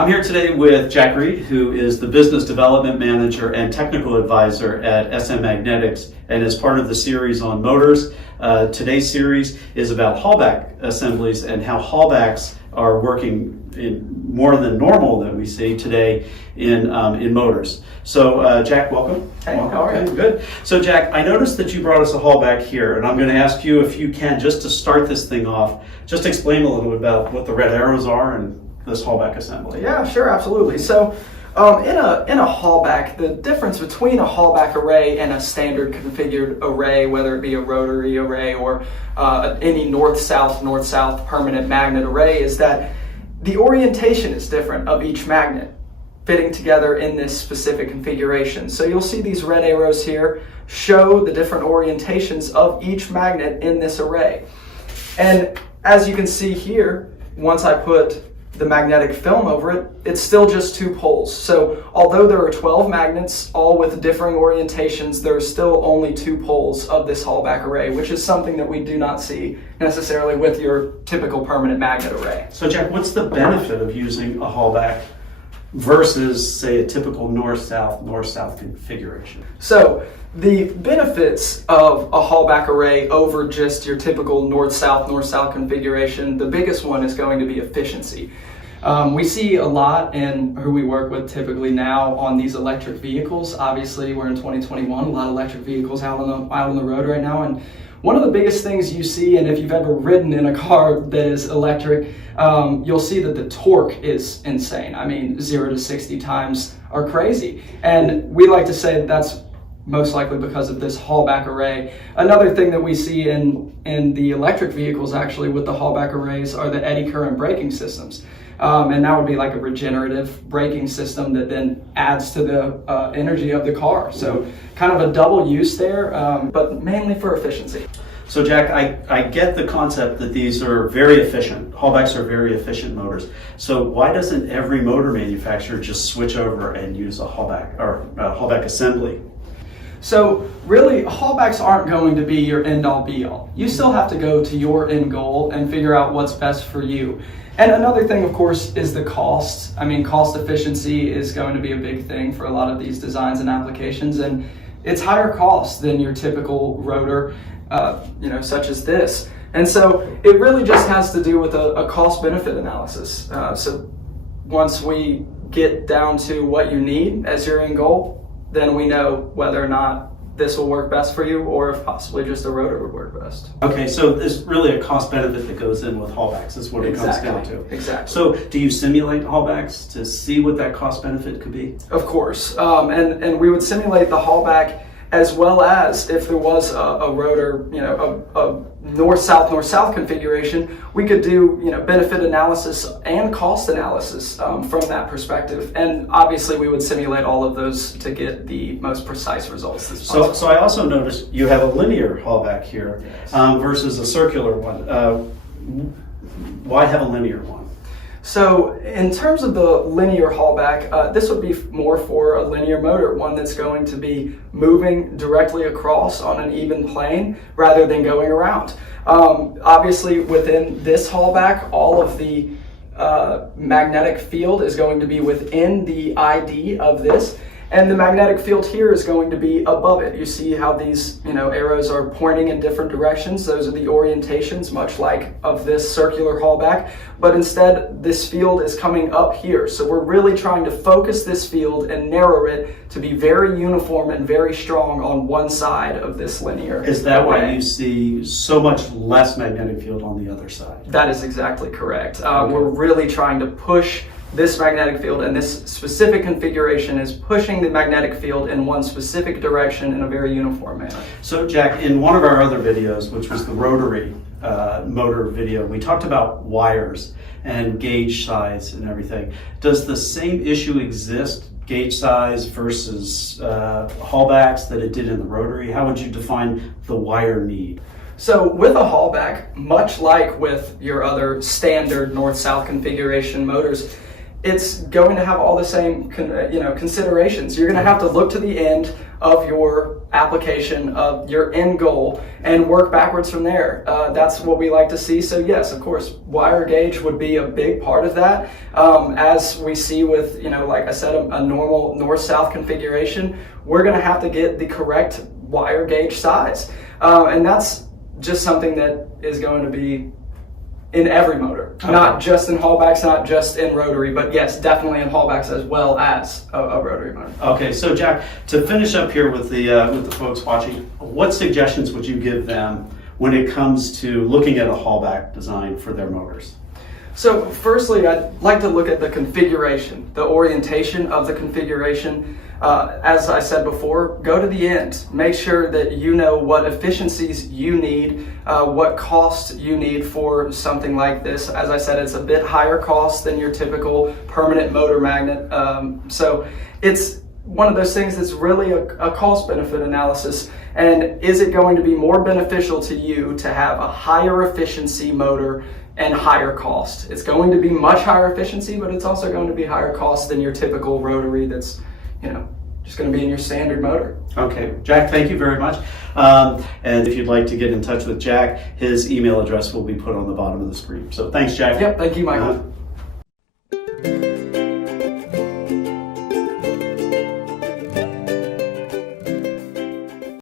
I'm here today with Jack Reed, who is the Business Development Manager and Technical Advisor at SM Magnetics, and is part of the series on motors. Today's series is about Halbach assemblies and how Halbachs are working in more than normal that we see today in motors. So Jack, welcome. Hey, how are you? Good. So Jack, I noticed that you brought us a Halbach here, and I'm going to ask you, if you can, just to start this thing off, just explain a little bit about what the red arrows are and this Halbach assembly. Yeah, sure, absolutely. So in a Halbach, the difference between a Halbach array and a standard configured array, whether it be a rotary array or any north-south permanent magnet array, is that the orientation is different of each magnet fitting together in this specific configuration. So you'll see these red arrows here show the different orientations of each magnet in this array. And as you can see here, once I put the magnetic film over it, it's still just two poles. So although there are 12 magnets, all with differing orientations, there are still only two poles of this Halbach array, which is something that we do not see necessarily with your typical permanent magnet array. So Jack, what's the benefit of using a Halbach versus, say, a typical north-south configuration? So the benefits of a Halbach array over just your typical north-south configuration, the biggest one is going to be efficiency. We see a lot in who we work with typically now on these electric vehicles. Obviously, we're in 2021, a lot of electric vehicles out on the road right now. And one of the biggest things you see, and if you've ever ridden in a car that is electric, you'll see that the torque is insane. I mean, 0 to 60 times are crazy. And we like to say that that's most likely because of this Halbach array. Another thing that we see in the electric vehicles actually with the Halbach arrays are the eddy current braking systems. And that would be like a regenerative braking system that then adds to the energy of the car. So kind of a double use there, but mainly for efficiency. So Jack, I get the concept that these are very efficient. Halbachs are very efficient motors. So why doesn't every motor manufacturer just switch over and use a Halbach or a Halbach assembly? So really, Halbachs aren't going to be your end-all be-all. You still have to go to your end goal and figure out what's best for you. And another thing, of course, is the cost. I mean, cost efficiency is going to be a big thing for a lot of these designs and applications, and it's higher cost than your typical rotor, such as this. And so it really just has to do with a cost-benefit analysis. So once we get down to what you need as your end goal, then we know whether or not this will work best for you, or if possibly just a rotor would work best. Okay, so there's really a cost benefit that goes in with Halbachs, is what it comes down to. Exactly. So do you simulate Halbachs to see what that cost benefit could be? Of course, and we would simulate the Halbach as well as if there was a rotor, a north-south configuration, we could do, benefit analysis and cost analysis from that perspective. And obviously we would simulate all of those to get the most precise results that's possible. So I also noticed you have a linear Halbach here. Yes. Versus a circular one. Why have a linear one? So in terms of the linear Halbach, this would be more for a linear motor, one that's going to be moving directly across on an even plane rather than going around. Obviously within this Halbach, all of the magnetic field is going to be within the ID of this, and the magnetic field here is going to be above it. You see how these arrows are pointing in different directions. Those are the orientations, much like of this circular Halbach, but instead this field is coming up here. So we're really trying to focus this field and narrow it to be very uniform and very strong on one side of this linear. Is that why you see so much less magnetic field on the other side? That is exactly correct. We're really trying to push this magnetic field, and this specific configuration is pushing the magnetic field in one specific direction in a very uniform manner. So Jack, in one of our other videos, which was the rotary motor video, we talked about wires and gauge size and everything. Does the same issue exist, gauge size versus Halbachs, that it did in the rotary? How would you define the wire need? So with a Halbach, much like with your other standard north-south configuration motors, it's going to have all the same considerations. You're going to have to look to the end of your application, of your end goal, and work backwards from there. That's what we like to see. So yes, of course, wire gauge would be a big part of that. As we see with, like I said, a normal north-south configuration, we're going to have to get the correct wire gauge size. And that's just something that is going to be in every motor, not just in Halbachs, not just in rotary, but yes, definitely in Halbachs as well as a rotary motor. Okay, so Jack, to finish up here with the folks watching, what suggestions would you give them when it comes to looking at a Halbach design for their motors? So firstly, I'd like to look at the configuration, the orientation of the configuration. As I said before, go to the end. Make sure that you know what efficiencies you need, what cost you need for something like this. As I said, it's a bit higher cost than your typical permanent motor magnet. So it's one of those things that's really a cost-benefit analysis. And is it going to be more beneficial to you to have a higher efficiency motor and higher cost? It's going to be much higher efficiency, but it's also going to be higher cost than your typical rotary that's just going to be in your standard motor. Okay, Jack, thank you very much. And if you'd like to get in touch with Jack, his email address will be put on the bottom of the screen. So thanks, Jack. Yep, thank you, Michael.